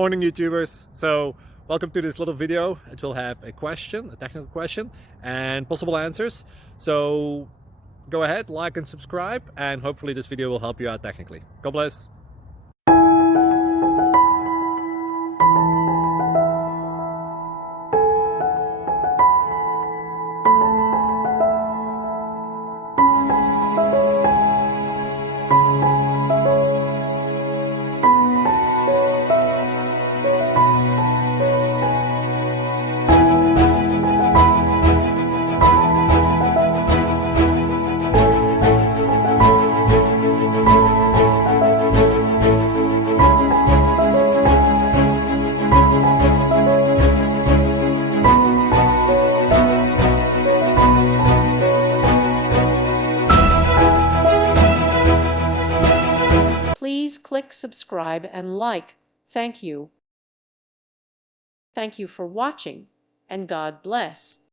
Morning YouTubers. So welcome to this little video. It will have a question, a technical question, and possible answers. So go ahead, like and subscribe, and hopefully this video will help you out technically. God bless. Please click subscribe and like. Thank you. Thank you for watching, and God bless.